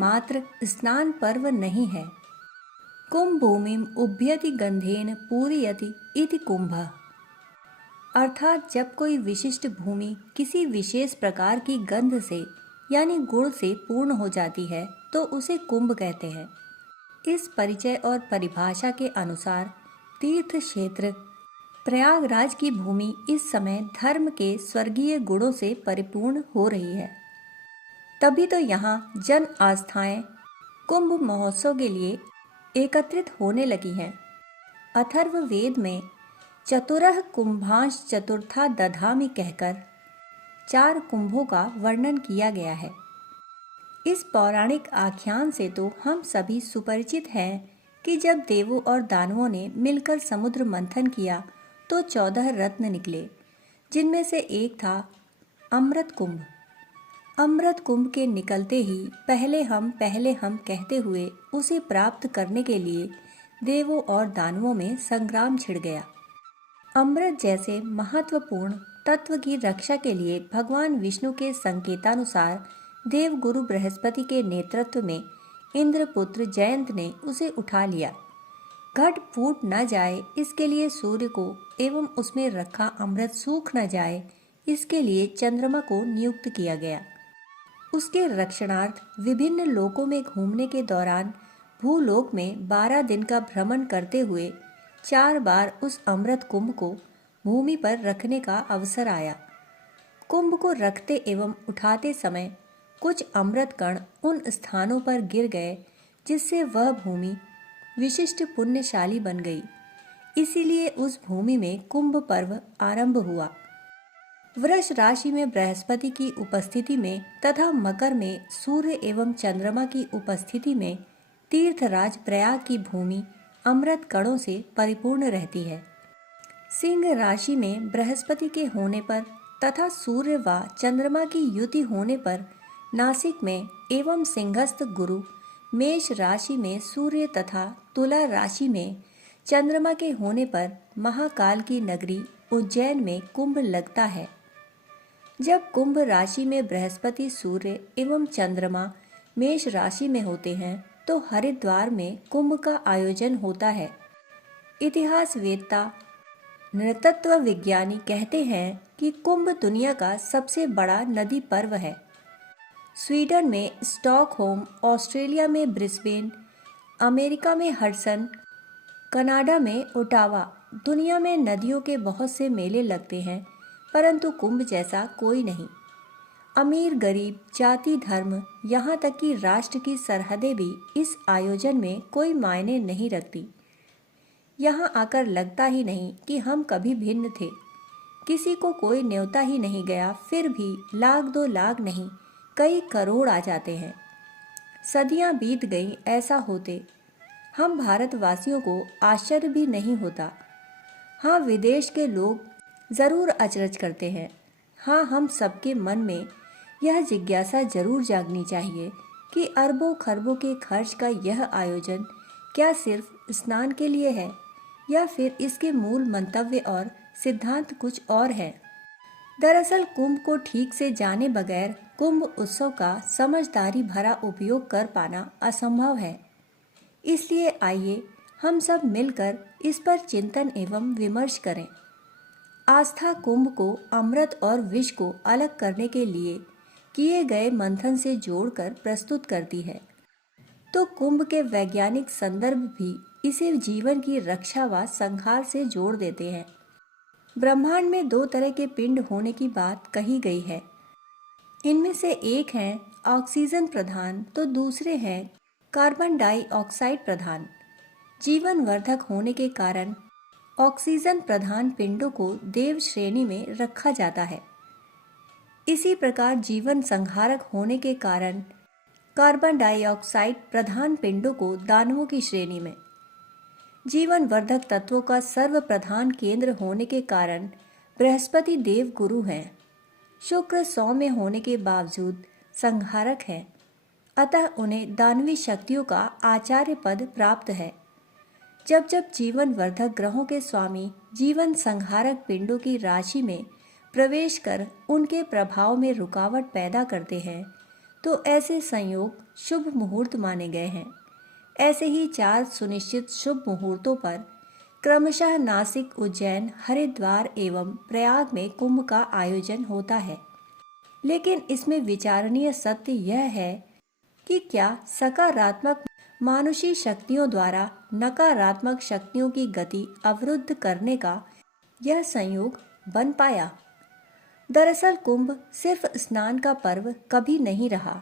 मात्र स्नान पर्व नहीं है। कुंभ भूमिम उभयति गंधेन पूरयति इति कुंभः, अर्थात जब कोई विशिष्ट भूमि किसी विशेष प्रकार की गंध से यानी गुण से पूर्ण हो जाती है तो उसे कुंभ कहते हैं। इस परिचय और परिभाषा के अनुसार तीर्थ क्षेत्र प्रयागराज की भूमि इस समय धर्म के स्वर्गीय गुणों से परिपूर्ण हो रही है। तभी तो यहाँ जन आस्थाएं कुंभ महोत्सव के लिए एकत्रित होने लगी हैं। अथर्व वेद में चतुरः कुंभांश चतुर्था दधामि कहकर 4 कुंभों का वर्णन किया गया है। इस पौराणिक आख्यान से तो हम सभी सुपरिचित हैं कि जब देवों और दानवों ने मिलकर समुद्र मंथन किया तो 14 रत्न निकले, जिनमें से एक था अमृत कुंभ। अमृत कुंभ के निकलते ही पहले हम कहते हुए उसे प्राप्त करने के लिए देवों और दानवों में संग्राम छिड़ गया। अमृत जैसे महत्वपूर्ण तत्व की रक्षा के लिए भगवान विष्णु के संकेतानुसार देवगुरु बृहस्पति के नेतृत्व में इंद्रपुत्र जयंत ने उसे उठा लिया। घट फूट न जाए इसके लिए सूर्य को एवं उसमें रखा अमृत सूख न जाए इसके लिए चंद्रमा को नियुक्त किया गया। उसके रक्षणार्थ विभिन्न लोकों में घूमने के दौरान भूलोक में 12 दिन का भ्रमण करते हुए 4 बार उस अमृत कुंभ को भूमि पर रखने का अवसर आया। कुंभ को रखते एवं उठाते समय कुछ अमृत कण उन स्थानों पर गिर गए जिससे वह भूमि विशिष्ट पुण्यशाली बन गई। इसीलिए उस भूमि में कुंभ पर्व आरंभ हुआ। वृष राशि में बृहस्पति की उपस्थिति में तथा मकर में सूर्य एवं चंद्रमा की उपस्थिति में तीर्थराज प्रयाग की भूमि अमृत कणों से परिपूर्ण रहती है। सिंह राशि में बृहस्पति के होने पर तथा सूर्य व चंद्रमा की युति होने पर नासिक में एवं सिंहस्थ गुरु मेष राशि में सूर्य तथा तुला राशि में चंद्रमा के होने पर महाकाल की नगरी उज्जैन में कुंभ लगता है। जब कुंभ राशि में बृहस्पति सूर्य एवं चंद्रमा मेष राशि में होते हैं तो हरिद्वार में कुंभ का आयोजन होता है। इतिहास वेत्ता नृतत्व विज्ञानी कहते हैं कि कुंभ दुनिया का सबसे बड़ा नदी पर्व है। स्वीडन में स्टॉकहोम, ऑस्ट्रेलिया में ब्रिस्बेन, अमेरिका में हडसन, कनाडा में ओटावा, दुनिया में नदियों के बहुत से मेले लगते हैं परंतु कुंभ जैसा कोई नहीं। अमीर गरीब जाति धर्म यहाँ तक कि राष्ट्र की सरहदें भी इस आयोजन में कोई मायने नहीं रखती। यहाँ आकर लगता ही नहीं कि हम कभी भिन्न थे। किसी को कोई न्योता ही नहीं गया, फिर भी लाख 2 लाख नहीं कई करोड़ आ जाते हैं। सदियां बीत गईं, ऐसा होते हम भारतवासियों को आश्चर्य भी नहीं होता। हाँ, विदेश के लोग जरूर अचरज करते हैं। हाँ, हम सबके मन में यह जिज्ञासा जरूर जागनी चाहिए कि अरबों खरबों के खर्च का यह आयोजन क्या सिर्फ स्नान के लिए है या फिर इसके मूल मंतव्य और सिद्धांत कुछ और है। दरअसल कुंभ को ठीक से जाने बगैर कुंभ उत्सव का समझदारी भरा उपयोग कर पाना असंभव है। इसलिए आइए हम सब मिलकर इस पर चिंतन एवं विमर्श करें। आस्था कुंभ को अमृत और विष को अलग करने के लिए किए गए मंथन से जोड़कर प्रस्तुत करती है, तो कुंभ के वैज्ञानिक संदर्भ भी इसे जीवन की रक्षा व संहार से जोड़ देते हैं। ब्रह्मांड में 2 तरह के पिंड होने की बात कही गई है। इनमें से एक है ऑक्सीजन प्रधान तो दूसरे हैं कार्बन डाइऑक्साइड प्रधान। जीवन वर्धक होने के कारण ऑक्सीजन प्रधान पिंडों को देव श्रेणी में रखा जाता है। इसी प्रकार जीवन संहारक होने के कारण कार्बन डाइऑक्साइड प्रधान पिंडों को दानवों की श्रेणी में। जीवन वर्धक तत्वों का सर्व प्रधान केंद्र होने के कारण बृहस्पति देव गुरु हैं। शुक्र सौम्य होने के बावजूद संहारक हैं, अतः उन्हें दानवी शक्तियों का आचार्य पद प्राप्त है। जब जब जीवन वर्धक ग्रहों के स्वामी जीवन संहारक पिंडों की राशि में प्रवेश कर उनके प्रभाव में रुकावट पैदा करते हैं, तो ऐसे संयोग शुभ मुहूर्त माने गए हैं। ऐसे ही 4 सुनिश्चित शुभ मुहूर्तों पर क्रमशः नासिक, उज्जैन, हरिद्वार एवं प्रयाग में कुंभ का आयोजन होता है। लेकिन इसमें विचारणीय सत्य यह है कि क्या सकारात्मक मानुषी शक्तियों द्वारा नकारात्मक शक्तियों की गति अवरुद्ध करने का यह संयोग बन पाया? दरअसल कुंभ सिर्फ स्नान का पर्व कभी नहीं रहा।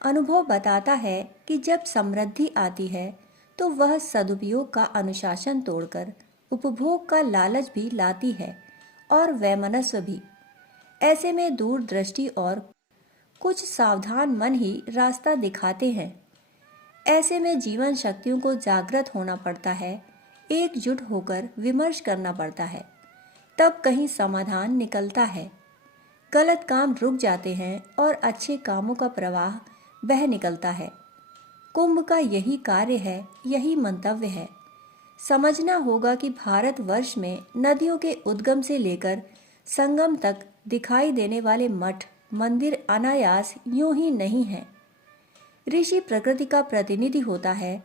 अनुभव बताता है कि जब समृद्धि आती है तो वह सदुपयोग का अनुशासन तोड़कर उपभोग का लालच भी लाती है, और वैमनस्य भी। ऐसे में दूरदृष्टि और कुछ सावधान मन ही रास्ता दिखाते हैं। ऐसे में जीवन शक्तियों को जागृत होना पड़ता है, एकजुट होकर विमर्श करना पड़ता है, तब कहीं समाधान निकलता है। गलत काम रुक जाते हैं और अच्छे कामों का प्रवाह बह निकलता है। कुंभ का यही कार्य है, यही मंतव्य है। समझना होगा कि भारतवर्ष में नदियों के उद्गम से लेकर संगम तक दिखाई देने वाले मठ, मंदिर अनायास यूं ही नहीं है। ऋषि प्रकृति का प्रतिनिधि होता है।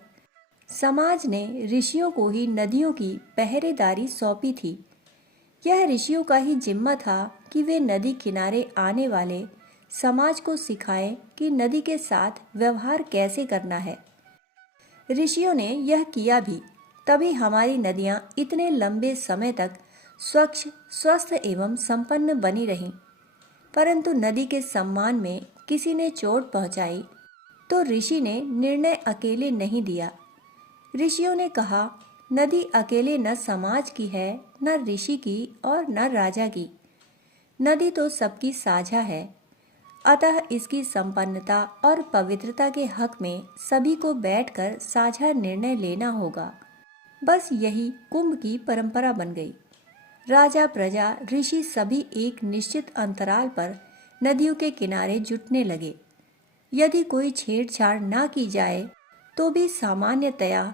समाज ने ऋषियों को ही नदियों की पहरेदारी सौंपी थी। यह ऋषियों का ही जिम्मा था कि वे नदी किनारे आने वाले समाज को सिखाएं कि नदी के साथ व्यवहार कैसे करना है। ऋषियों ने यह किया भी, तभी हमारी नदियां इतने लंबे समय तक स्वच्छ, स्वस्थ एवं संपन्न बनी रहीं। परंतु नदी के सम्मान में किसी ने चोट पहुंचाई तो ऋषि ने निर्णय अकेले नहीं दिया। ऋषियों ने कहा, नदी अकेले न समाज की है, न ऋषि की और न राजा की। नदी तो सबकी साझा है। अतः इसकी संपन्नता और पवित्रता के हक में सभी को बैठकर साझा निर्णय लेना होगा। बस यही कुंभ की परंपरा बन गई। राजा, प्रजा, ऋषि सभी एक निश्चित अंतराल पर नदियों के किनारे जुटने लगे। यदि कोई छेड़छाड़ ना की जाए तो भी सामान्यतया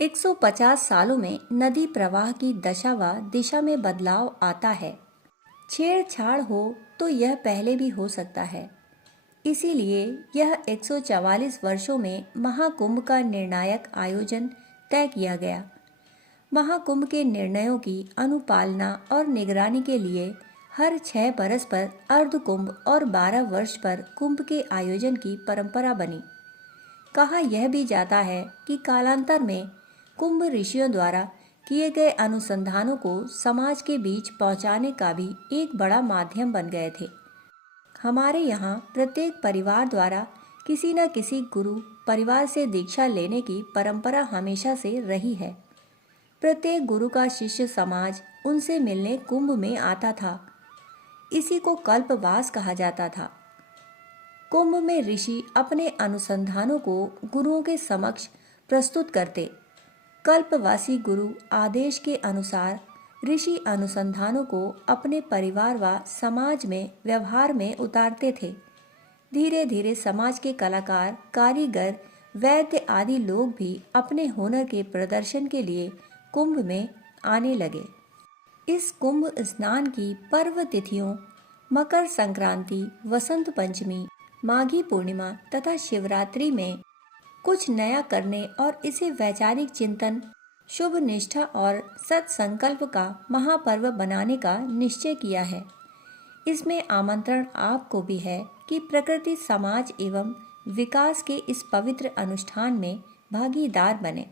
150 सालों में नदी प्रवाह की दशा व दिशा में बदलाव आता है। छेड़छाड़ हो तो यह पहले भी हो सकता है। इसीलिए यह 144 वर्षों में महाकुंभ का निर्णायक आयोजन तय किया गया। महाकुंभ के निर्णयों की अनुपालना और निगरानी के लिए हर 6 बरस पर अर्धकुंभ और 12 वर्ष पर कुंभ के आयोजन की परंपरा बनी। कहा यह भी जाता है कि कालांतर में कुंभ ऋषियों द्वारा किए गए अनुसंधानों को समाज के बीच पहुंचाने का भी एक बड़ा माध्यम बन गए थे। हमारे यहाँ प्रत्येक परिवार द्वारा किसी न किसी गुरु परिवार से दीक्षा लेने की परंपरा हमेशा से रही है। प्रत्येक गुरु का शिष्य समाज उनसे मिलने कुंभ में आता था। इसी को कल्पवास कहा जाता था। कुंभ में ऋषि अपने अनुसंधानों को गुरुओं के समक्ष प्रस्तुत करते। कल्पवासी गुरु आदेश के अनुसार ऋषि अनुसंधानों को अपने परिवार व समाज में व्यवहार में उतारते थे। धीरे धीरे समाज के कलाकार, कारीगर, वैद्य आदि लोग भी अपने हुनर के प्रदर्शन के लिए कुंभ में आने लगे। इस कुंभ स्नान की पर्व तिथियों मकर संक्रांति, वसंत पंचमी, माघी पूर्णिमा तथा शिवरात्रि में कुछ नया करने और इसे वैचारिक चिंतन, शुभ निष्ठा और सत्संकल्प का महापर्व बनाने का निश्चय किया है। इसमें आमंत्रण आपको भी है कि प्रकृति, समाज एवं विकास के इस पवित्र अनुष्ठान में भागीदार बने।